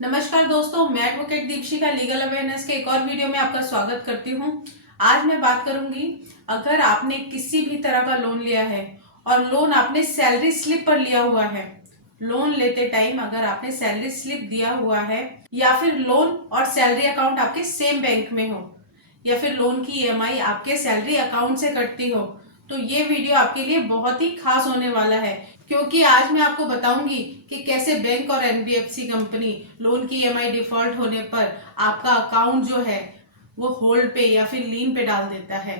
नमस्कार दोस्तों, मैं एडवोकेट दीपशिका लीगल अवेयरनेस के एक और वीडियो में आपका स्वागत करती हूं। आज मैं बात करूंगी, अगर आपने किसी भी तरह का लोन लिया है और लोन आपने सैलरी स्लिप पर लिया हुआ है, लोन लेते टाइम अगर आपने सैलरी स्लिप दिया हुआ है या फिर लोन और सैलरी अकाउंट आपके सेम बैंक में हो या फिर लोन की ईएमआई आपके सैलरी अकाउंट से कटती हो, तो ये वीडियो आपके लिए बहुत ही खास होने वाला है, क्योंकि आज मैं आपको बताऊंगी कि कैसे बैंक और एनबीएफसी कंपनी लोन की ईएमआई डिफॉल्ट होने पर आपका अकाउंट जो है वो होल्ड पे या फिर लीन पे डाल देता है।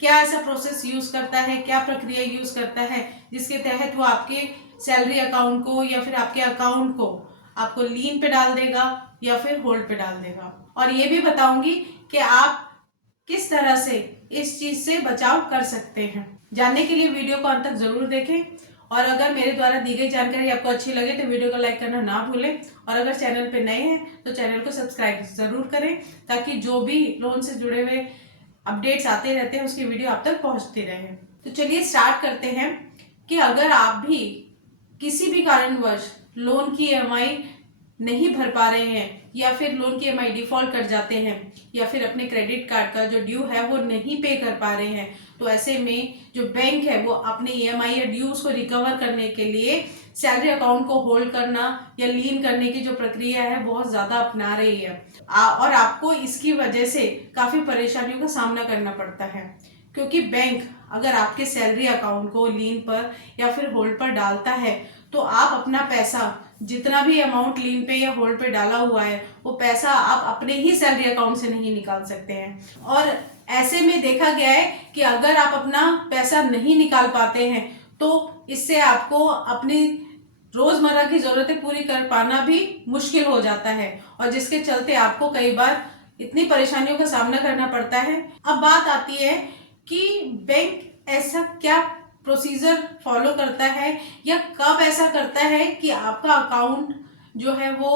क्या ऐसा प्रोसेस यूज करता है, क्या प्रक्रिया यूज करता है जिसके तहत वो आपके सैलरी अकाउंट को या फिर आपके अकाउंट को आपको लीन पे डाल देगा या फिर होल्ड पे डाल देगा। और ये भी बताऊंगी कि आप किस तरह से इस चीज से बचाव कर सकते हैं। जानने के लिए वीडियो को अंत तक जरूर देखें, और अगर मेरे द्वारा दी गई जानकारी आपको अच्छी लगे तो वीडियो को लाइक करना ना भूलें, और अगर चैनल पे नए हैं तो चैनल को सब्सक्राइब जरूर करें, ताकि जो भी लोन से जुड़े हुए अपडेट्स आते रहते हैं उसकी वीडियो आप तक पहुंचती रहे। तो चलिए स्टार्ट करते हैं कि अगर आप भी किसी भी कारणवश लोन की ईएमआई नहीं भर पा रहे हैं या फिर लोन की ईएमआई डिफॉल्ट कर जाते हैं या फिर अपने क्रेडिट कार्ड का जो ड्यू है वो नहीं पे कर पा रहे हैं, तो ऐसे में जो बैंक है वो अपने ईएमआई या ड्यूज को रिकवर करने के लिए सैलरी अकाउंट को होल्ड करना या लीन करने की जो प्रक्रिया है बहुत ज्यादा अपना रही है। और आपको इसकी वजह से काफी परेशानियों का सामना करना पड़ता है, क्योंकि बैंक अगर आपके सैलरी अकाउंट को लीन पर या फिर होल्ड पर डालता है तो आप अपना पैसा, जितना भी अमाउंट लीन पे या होल्ड पे डाला हुआ है, वो पैसा आप अपने ही सैलरी अकाउंट से नहीं निकाल सकते हैं। और ऐसे में देखा गया है कि अगर आप अपना पैसा नहीं निकाल पाते हैं तो इससे आपको अपनी रोजमर्रा की जरूरतें पूरी कर पाना भी मुश्किल हो जाता है, और जिसके चलते आपको कई बार इतनी परेशानियों का सामना करना पड़ता है। अब बात आती है कि बैंक ऐसा क्या प्रोसीजर फॉलो करता है या कब ऐसा करता है कि आपका अकाउंट जो है वो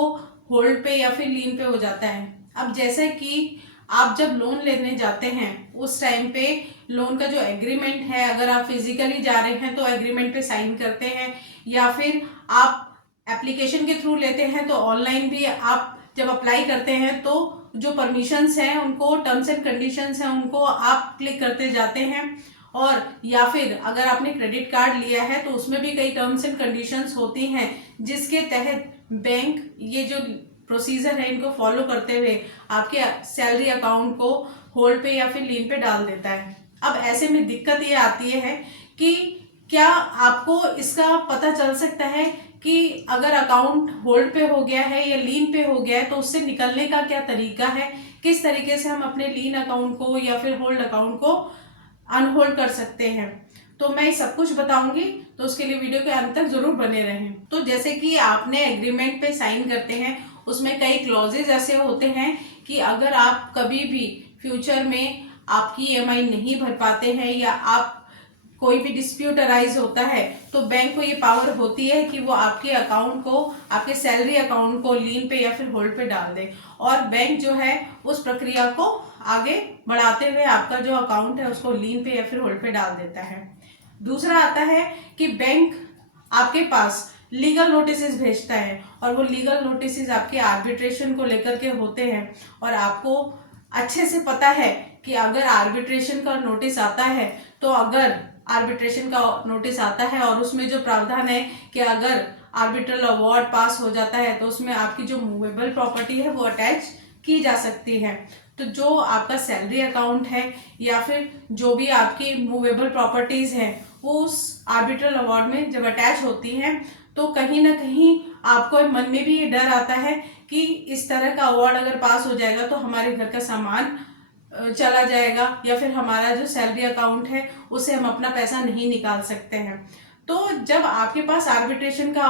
होल्ड पे या फिर लीन पे हो जाता है। अब जैसे कि आप जब लोन लेने जाते हैं उस टाइम पे लोन का जो एग्रीमेंट है, अगर आप फिजिकली जा रहे हैं तो एग्रीमेंट पे साइन करते हैं, या फिर आप एप्लीकेशन के थ्रू लेते हैं तो ऑनलाइन भी आप जब अप्लाई करते हैं तो जो परमिशंस हैं उनको, टर्म्स एंड कंडीशंस हैं उनको आप क्लिक करते जाते हैं। और या फिर अगर आपने क्रेडिट कार्ड लिया है तो उसमें भी कई टर्म्स एंड कंडीशंस होती हैं जिसके तहत बैंक ये जो प्रोसीजर है इनको फॉलो करते हुए आपके सैलरी अकाउंट को होल्ड पे या फिर लीन पे डाल देता है। अब ऐसे में दिक्कत ये आती है कि क्या आपको इसका पता चल सकता है कि अगर अकाउंट होल्ड पे हो गया है या लीन पे हो गया है तो उससे निकलने का क्या तरीका है, किस तरीके से हम अपने लीन अकाउंट को या फिर होल्ड अकाउंट को अनहोल्ड कर सकते हैं। तो मैं सब कुछ बताऊंगी, तो उसके लिए वीडियो के अंत तक जरूर बने रहें। तो जैसे कि आपने एग्रीमेंट पे साइन करते हैं, उसमें कई क्लॉजेज ऐसे होते हैं कि अगर आप कभी भी फ्यूचर में आपकी ईएमआई नहीं भर पाते हैं या आप कोई भी डिस्प्यूट अराइज होता है तो बैंक को ये पावर होती है कि वो आपके अकाउंट को, आपके सैलरी अकाउंट को लीन पे या फिर होल्ड पे डाल दे, और बैंक जो है उस प्रक्रिया को आगे बढ़ाते हुए आपका जो अकाउंट है उसको लीन पे या फिर होल्ड पे डाल देता है। दूसरा आता है कि बैंक आपके पास लीगल नोटिस भेजता है, और वो लीगल नोटिस आपके आर्बिट्रेशन को लेकर के होते हैं, और आपको अच्छे से पता है कि अगर आर्बिट्रेशन का नोटिस आता है तो अगर आर्बिट्रेशन का नोटिस आता है और उसमें जो प्रावधान है कि अगर आर्बिट्रल अवार्ड पास हो जाता है तो उसमें आपकी जो मूवेबल प्रॉपर्टी है वो अटैच की जा सकती है। तो जो आपका सैलरी अकाउंट है या फिर जो भी आपकी मूवेबल प्रॉपर्टीज हैं वो उस आर्बिट्रल अवार्ड में जब अटैच होती हैं तो कहीं ना कहीं आपको मन में भी ये डर आता है कि इस तरह का अवार्ड अगर पास हो जाएगा तो हमारे घर का सामान चला जाएगा, या फिर हमारा जो सैलरी अकाउंट है उसे हम अपना पैसा नहीं निकाल सकते हैं। तो जब आपके पास आर्बिट्रेशन का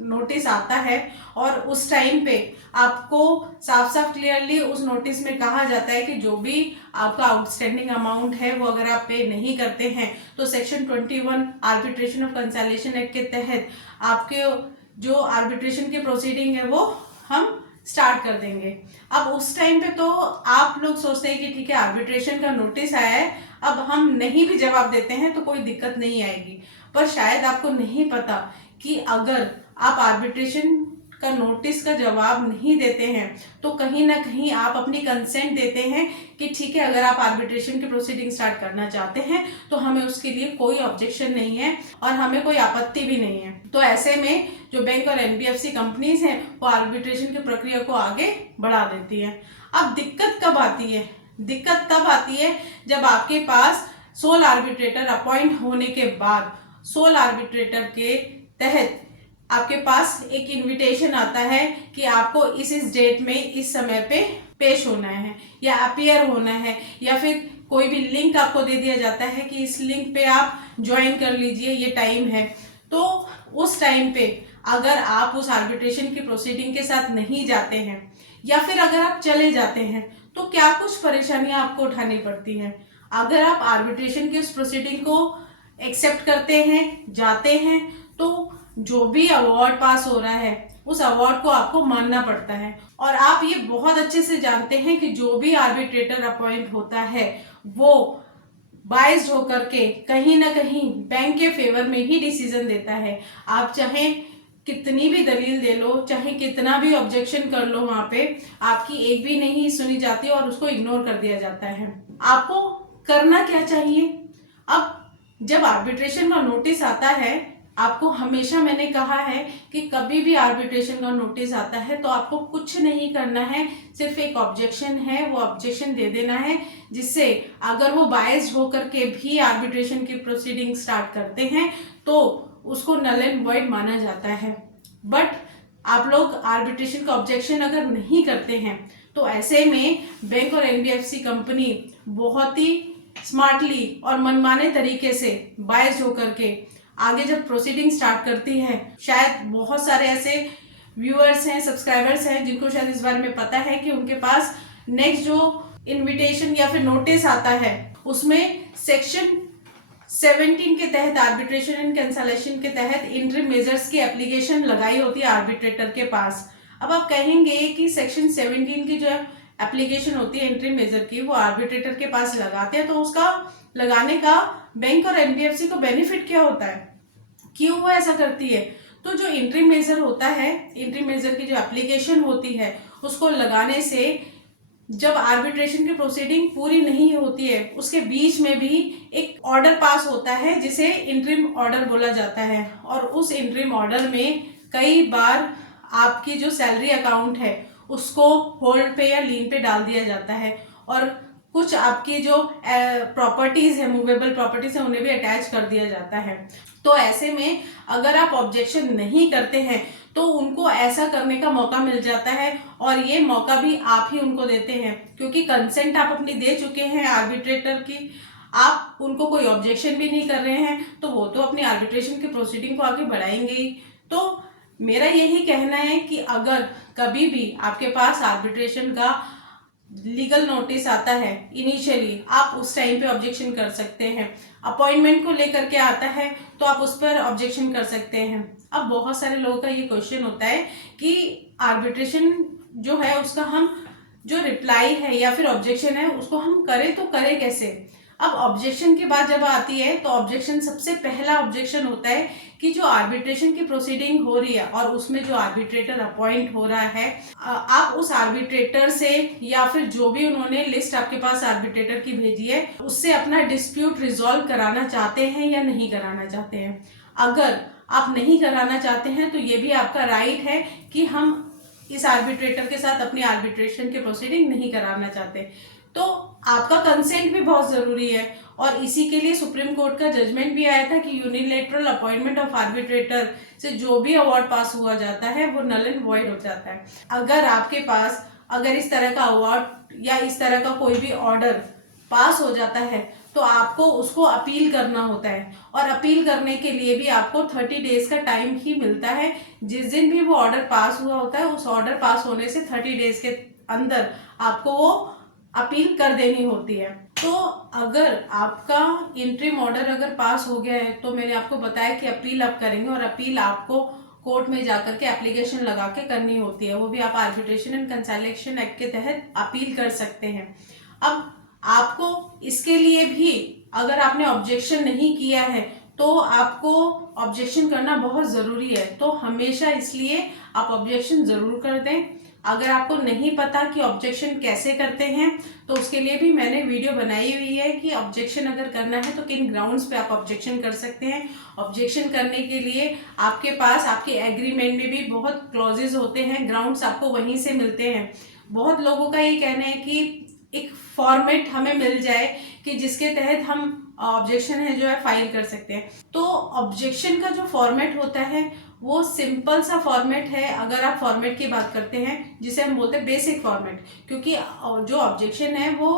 नोटिस आता है और उस टाइम पे आपको साफ साफ क्लियरली उस नोटिस में कहा जाता है कि जो भी आपका आउटस्टैंडिंग अमाउंट है वो अगर आप पे नहीं करते हैं तो section 21 arbitration of consolation act के तहत आपके जो आर्बिट्रेशन की प्रोसीडिंग है वो हम स्टार्ट कर देंगे। अब उस टाइम पे तो आप लोग सोचते हैं कि ठीक है आर्बिट्रेशन का नोटिस आया है, अब हम नहीं भी जवाब देते हैं तो कोई दिक्कत नहीं आएगी, पर शायद आपको नहीं पता कि अगर आप आर्बिट्रेशन का नोटिस का जवाब नहीं देते हैं तो कहीं ना कहीं आप अपनी कंसेंट देते हैं कि ठीक है, अगर आप आर्बिट्रेशन की प्रोसीडिंग स्टार्ट करना चाहते हैं तो हमें उसके लिए कोई ऑब्जेक्शन नहीं है और हमें कोई आपत्ति भी नहीं है। तो ऐसे में जो बैंक और एनबीएफसी कंपनीज हैं वो आर्बिट्रेशन की प्रक्रिया को आगे बढ़ा देती है। अब दिक्कत कब आती है? दिक्कत तब आती है जब आपके पास सोल आर्बिट्रेटर अपॉइंट होने के बाद सोल आर्बिट्रेटर के तहत आपके पास एक इनविटेशन आता है कि आपको इस डेट में इस समय पे पेश होना है या अपीयर होना है, या फिर कोई भी लिंक आपको दे दिया जाता है कि इस लिंक पे आप ज्वाइन कर लीजिए, ये टाइम है। तो उस टाइम पे अगर आप उस आर्बिट्रेशन की प्रोसीडिंग के साथ नहीं जाते हैं या फिर अगर आप चले जाते हैं तो क्या कुछ परेशानियां आपको उठानी पड़ती हैं। अगर आप आर्बिट्रेशन की उस प्रोसीडिंग को एक्सेप्ट करते हैं, जाते हैं, तो जो भी अवार्ड पास हो रहा है उस अवार्ड को आपको मानना पड़ता है। और आप ये बहुत अच्छे से जानते हैं कि जो भी आर्बिट्रेटर अपॉइंट होता है वो बाइस्ड होकर के कहीं ना कहीं बैंक के फेवर में ही डिसीजन देता है। आप चाहे कितनी भी दलील दे लो, चाहे कितना भी ऑब्जेक्शन कर लो, वहां पे आपकी एक भी नहीं सुनी जाती और उसको इग्नोर कर दिया जाता है। आपको करना क्या चाहिए? अब जब आर्बिट्रेशन का नोटिस आता है, आपको हमेशा मैंने कहा है कि कभी भी आर्बिट्रेशन का नोटिस आता है तो आपको कुछ नहीं करना है, सिर्फ एक ऑब्जेक्शन है, वो ऑब्जेक्शन दे देना है, जिससे अगर वो बायस्ड होकर के भी आर्बिट्रेशन की प्रोसीडिंग स्टार्ट करते हैं तो उसको नल एंड वॉइड माना जाता है। बट आप लोग आर्बिट्रेशन का ऑब्जेक्शन अगर नहीं करते हैं तो ऐसे में बैंक और एनबीएफसी कंपनी बहुत ही स्मार्टली और मनमाने तरीके से बायस्ड होकर के आगे जब प्रोसीडिंग स्टार्ट करती है, शायद बहुत सारे ऐसे व्यूअर्स हैं, सब्सक्राइबर्स हैं जिनको शायद इस बारे में पता है कि उनके पास नेक्स्ट जो इनविटेशन या फिर नोटिस आता है उसमें सेक्शन 17 के तहत आर्बिट्रेशन एंड कैंसलेशन के तहत इंटरिम मेजर्स की एप्लीकेशन लगाई होती है आर्बिट्रेटर के पास। अब आप कहेंगे कि सेक्शन 17 की जो एप्लीकेशन होती है इंटरिम मेजर की, वो आर्बिट्रेटर के पास लगाते हैं तो उसका लगाने का बैंक और एनबीएफसी को बेनिफिट क्या होता है, क्यों वो ऐसा करती है? तो जो इंटरिम मेजर होता है, इंटरिम मेजर की जो एप्लीकेशन होती है उसको लगाने से जब आर्बिट्रेशन की प्रोसीडिंग पूरी नहीं होती है उसके बीच में भी एक ऑर्डर पास होता है जिसे इंटरिम ऑर्डर बोला जाता है। और उस इंटरिम ऑर्डर में कई बार आपकी जो सैलरी अकाउंट है उसको होल्ड पे या लीन पे डाल दिया जाता है और कुछ आपकी जो प्रॉपर्टीज है, मूवेबल प्रॉपर्टीज है, उन्हें भी अटैच कर दिया जाता है। तो ऐसे में अगर आप ऑब्जेक्शन नहीं करते हैं तो उनको ऐसा करने का मौका मिल जाता है और ये मौका भी आप ही उनको देते हैं क्योंकि कंसेंट आप अपनी दे चुके हैं आर्बिट्रेटर की, आप उनको कोई ऑब्जेक्शन भी नहीं कर रहे हैं तो वो तो अपनी आर्बिट्रेशन की प्रोसीडिंग को आगे बढ़ाएंगे ही। तो मेरा यही कहना है कि अगर कभी भी आपके पास आर्बिट्रेशन का लीगल नोटिस आता है इनिशियली, आप उस टाइम पे ऑब्जेक्शन कर सकते हैं। अपॉइंटमेंट को लेकर के आता है तो आप उस पर ऑब्जेक्शन कर सकते हैं। अब बहुत सारे लोगों का ये क्वेश्चन होता है कि आर्बिट्रेशन जो है उसका हम जो रिप्लाई है या फिर ऑब्जेक्शन है उसको हम करें तो करें कैसे। अब ऑब्जेक्शन की बात जब आती है तो ऑब्जेक्शन सबसे पहला ऑब्जेक्शन होता है कि जो आर्बिट्रेशन की प्रोसीडिंग हो रही है और उसमें जो आर्बिट्रेटर अपॉइंट हो रहा है, आप उस आर्बिट्रेटर से या फिर जो भी उन्होंने लिस्ट आपके पास आर्बिट्रेटर की भेजी है उससे अपना डिस्प्यूट रिजॉल्व कराना चाहते हैं या नहीं कराना चाहते हैं। अगर आप नहीं कराना चाहते हैं तो ये भी आपका राइट है कि हम इस आर्बिट्रेटर के साथ अपनी आर्बिट्रेशन की प्रोसीडिंग नहीं कराना चाहते। तो आपका कंसेंट भी बहुत जरूरी है और इसी के लिए सुप्रीम कोर्ट का जजमेंट भी आया था कि यूनिलेटरल अपॉइंटमेंट ऑफ आर्बिट्रेटर से जो भी अवार्ड पास हुआ जाता है वो नल एंड वॉइड हो जाता है। अगर आपके पास अगर इस तरह का अवार्ड या इस तरह का कोई भी ऑर्डर पास हो जाता है तो आपको उसको अपील करना होता है और अपील करने के लिए भी आपको 30 डेज का टाइम ही मिलता है। जिस दिन भी वो ऑर्डर पास हुआ होता है उस ऑर्डर पास होने से 30 डेज के अंदर आपको वो अपील कर देनी होती है। तो अगर आपका इंटरिम ऑर्डर अगर पास हो गया है तो मैंने आपको बताया कि अपील आप करेंगे और अपील आपको कोर्ट में जाकर के एप्लीकेशन लगा के करनी होती है, वो भी आप आर्बिट्रेशन एंड कंसलेशन एक्ट के तहत अपील कर सकते हैं। अब आपको इसके लिए भी अगर आपने ऑब्जेक्शन नहीं किया है तो आपको ऑब्जेक्शन करना बहुत ज़रूरी है, तो हमेशा इसलिए आप ऑब्जेक्शन ज़रूर कर दें। अगर आपको नहीं पता कि ऑब्जेक्शन कैसे करते हैं तो उसके लिए भी मैंने वीडियो बनाई हुई है कि ऑब्जेक्शन अगर करना है तो किन ग्राउंड्स पे आप ऑब्जेक्शन कर सकते हैं। ऑब्जेक्शन करने के लिए आपके पास आपके एग्रीमेंट में भी बहुत क्लॉजेज होते हैं, ग्राउंड्स आपको वहीं से मिलते हैं। बहुत लोगों का ये कहना है कि एक फॉर्मेट हमें मिल जाए कि जिसके तहत हम ऑब्जेक्शन है जो है फाइल कर सकते हैं। तो ऑब्जेक्शन का जो फॉर्मेट होता है वो सिंपल सा फॉर्मेट है। अगर आप फॉर्मेट की बात करते हैं जिसे हम बोलते हैं बेसिक फॉर्मेट, क्योंकि जो ऑब्जेक्शन है वो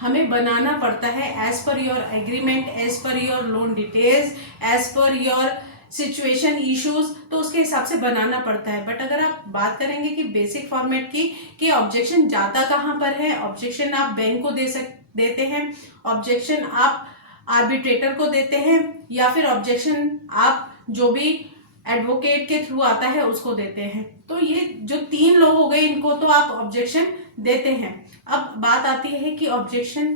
हमें बनाना पड़ता है as per your agreement, as per your loan details, as per your situation issues, तो उसके हिसाब से बनाना पड़ता है। बट अगर आप बात करेंगे कि बेसिक फॉर्मेट की कि ऑब्जेक्शन जाता कहाँ पर है, ऑब्जेक्शन आप बैंक को देते हैं, ऑब्जेक्शन आप आर्बिट्रेटर को देते हैं, या फिर ऑब्जेक्शन आप जो भी एडवोकेट के थ्रू आता है उसको देते हैं। तो ये जो 3 लोग हो गए इनको तो आप ऑब्जेक्शन देते हैं। अब बात आती है कि ऑब्जेक्शन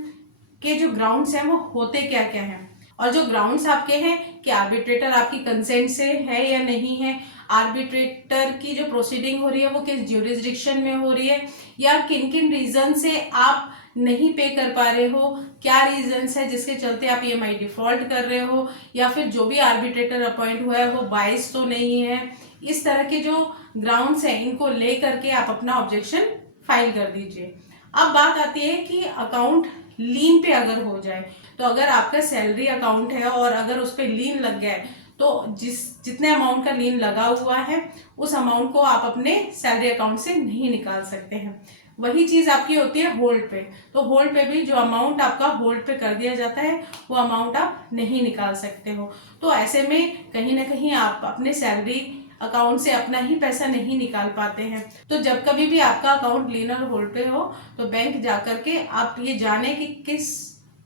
के जो ग्राउंड्स हैं वो होते क्या क्या हैं, और जो ग्राउंड्स आपके हैं कि आर्बिट्रेटर आपकी कंसेंट से है या नहीं है, आर्बिट्रेटर की जो प्रोसीडिंग हो रही है वो किस ज्यूरिसडिक्शन में हो रही है, या किन किन रीजन से आप नहीं पे कर पा रहे हो, क्या रीजंस है जिसके चलते आप ईएमआई डिफॉल्ट कर रहे हो, या फिर जो भी आर्बिट्रेटर अपॉइंट हुआ है वो बाइस तो नहीं है। इस तरह के जो ग्राउंड्स हैं इनको ले करके आप अपना ऑब्जेक्शन फाइल कर दीजिए। अब बात आती है कि अकाउंट लीन पे अगर हो जाए, तो अगर आपका सैलरी अकाउंट है और अगर उस पर लीन लग गया है तो जितने अमाउंट का लीन लगा हुआ है उस अमाउंट को आप अपने सैलरी अकाउंट से नहीं निकाल सकते हैं। वही चीज आपकी होती है होल्ड पे, तो होल्ड पे भी जो अमाउंट आपका होल्ड पे कर दिया जाता है वो अमाउंट आप नहीं निकाल सकते हो। तो ऐसे में कहीं ना कहीं आप अपने सैलरी अकाउंट से अपना ही पैसा नहीं निकाल पाते हैं। तो जब कभी भी आपका अकाउंट लीन और होल्ड पे हो तो बैंक जा करके आप ये जाने कि किस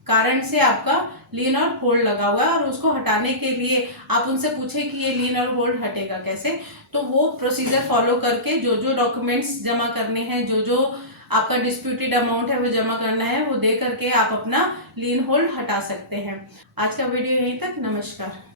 कारण से आपका लीन और होल्ड लगा हुआ है, और उसको हटाने के लिए आप उनसे पूछें कि ये लीन और होल्ड हटेगा कैसे। तो वो प्रोसीजर फॉलो करके जो जो डॉक्यूमेंट्स जमा करने हैं, जो जो आपका डिस्प्यूटेड अमाउंट है वो जमा करना है, वो दे करके आप अपना लीन होल्ड हटा सकते हैं। आज का वीडियो यहीं तक। नमस्कार।